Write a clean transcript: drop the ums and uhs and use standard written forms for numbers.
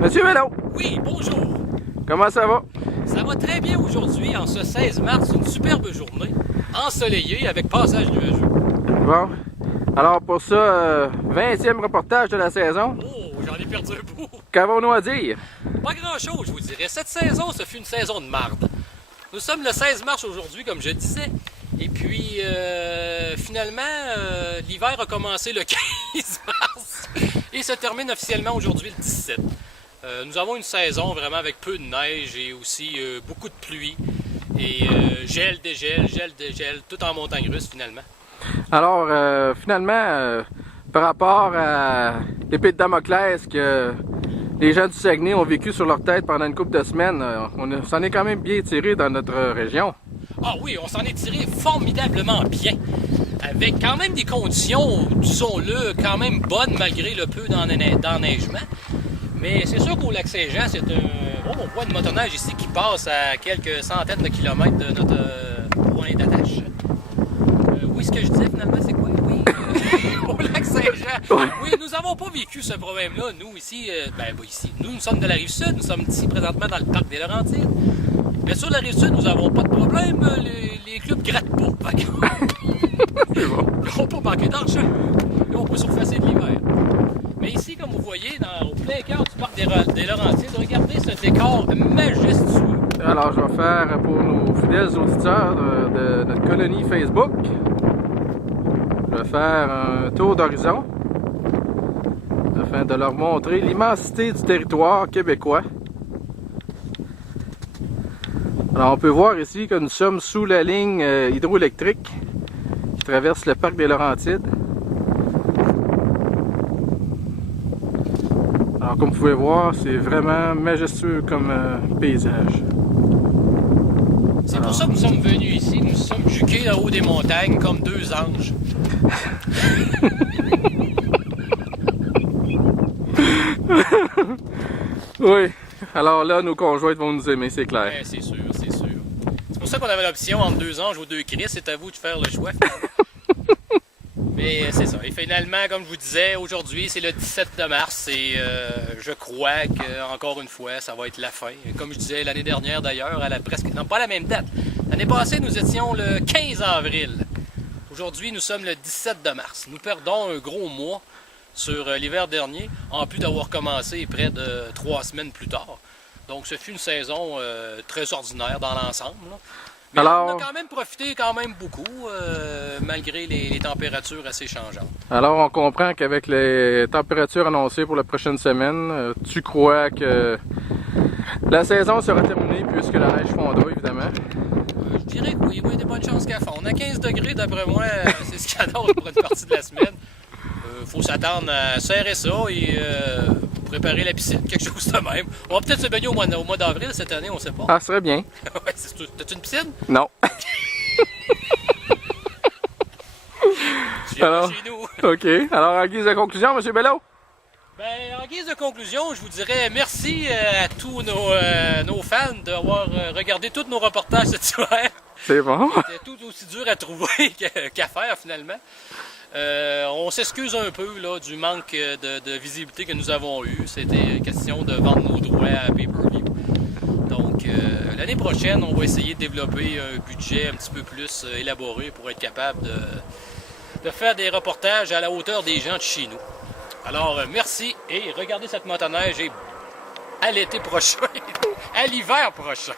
Monsieur Bello, Oui, bonjour. comment ça va? Ça va très bien aujourd'hui, en ce 16 mars, une superbe journée, ensoleillée avec passage nuageux. Bon. Alors pour ça, 20e reportage de la saison, Oh, j'en ai perdu un bout. qu'avons-nous à dire? Pas grand-chose, je vous dirais. Cette saison, ce fut une saison de marde. Nous sommes le 16 mars aujourd'hui, comme je disais. Et puis, finalement, l'hiver a commencé le 15 mars et se termine officiellement aujourd'hui le 17. Nous avons une saison vraiment avec peu de neige et aussi beaucoup de pluie. Et gel, dégel, tout en montagne russe finalement. Alors finalement, par rapport à l'épée de Damoclès que les gens du Saguenay ont vécu sur leur tête pendant une couple de semaines, on s'en est quand même bien tiré dans notre région. Ah oui, on s'en est tiré formidablement bien. Avec quand même des conditions, disons-le, quand même bonnes malgré le peu d'enneigement. Mais c'est sûr qu'au Lac-Saint-Jean, c'est un... on voit une motoneige ici qui passe à quelques centaines de kilomètres de notre point d'attache. Oui, ce que je disais finalement, c'est quoi? Oui, au Lac-Saint-Jean. Oui, nous n'avons pas vécu ce problème-là, nous, ici. Ici. Nous sommes de la Rive-Sud, nous sommes ici présentement dans le parc des Laurentides. Bien sûr, la Rive-Sud, nous n'avons pas de problème. Les clubs grattent pas. C'est bon. Ils n'ont pas manqué d'argent. Et on peut surfacer de l'hiver. Mais ici, comme vous voyez, au plein cœur du parc des Laurentides, regardez ce décor majestueux. Alors je vais faire pour nos fidèles auditeurs de notre colonie Facebook, je vais faire un tour d'horizon afin de leur montrer l'immensité du territoire québécois. Alors on peut voir ici que nous sommes sous la ligne hydroélectrique qui traverse le parc des Laurentides. Alors comme vous pouvez voir, c'est vraiment majestueux comme paysage. C'est pour ça que nous sommes venus ici. Nous sommes juqués en haut des montagnes comme deux anges. Oui, alors là, nos conjointes vont nous aimer, c'est clair. Ouais, c'est sûr, c'est sûr. C'est pour ça qu'on avait l'option entre deux anges ou deux Christ. C'est à vous de faire le choix. Mais c'est ça. Et finalement, comme je vous disais, aujourd'hui, c'est le 17 de mars et je crois que encore une fois, ça va être la fin. Comme je disais l'année dernière d'ailleurs, non pas à la même date. L'année passée, nous étions le 15 avril. Aujourd'hui, nous sommes le 17 de mars. Nous perdons un gros mois sur l'hiver dernier, en plus d'avoir commencé près de 3 semaines plus tard. Donc, ce fut une saison très ordinaire dans l'ensemble. Mais alors, on a quand même profité beaucoup, malgré les températures assez changeantes. Alors, on comprend qu'avec les températures annoncées pour la prochaine semaine, tu crois que la saison sera terminée puisque la neige fondra, évidemment. Je dirais que oui, il y a des bonnes chances qu'elle fonde. À 15 degrés, d'après moi, c'est ce qu'il annonce pour une partie de la semaine. Faut s'attendre à serrer ça et préparer la piscine, quelque chose de même. On va peut-être se baigner au mois d'avril cette année, on ne sait pas. Ah, ce serait bien. Ouais, t'as-tu une piscine? Non. Tu viens Alors, chez nous. OK. Alors, en guise de conclusion, M. Bello? Ben, en guise de conclusion, je vous dirais merci à tous nos fans d'avoir regardé tous nos reportages cet hiver. C'est bon. C'était tout aussi dur à trouver qu'à faire finalement. On s'excuse un peu là, du manque de visibilité que nous avons eu. C'était question de vendre nos droits à pay-per-view. Donc l'année prochaine, on va essayer de développer un budget un petit peu plus élaboré pour être capable de faire des reportages à la hauteur des gens de chez nous. Alors merci et regardez cette motoneige et à l'été prochain, à l'hiver prochain.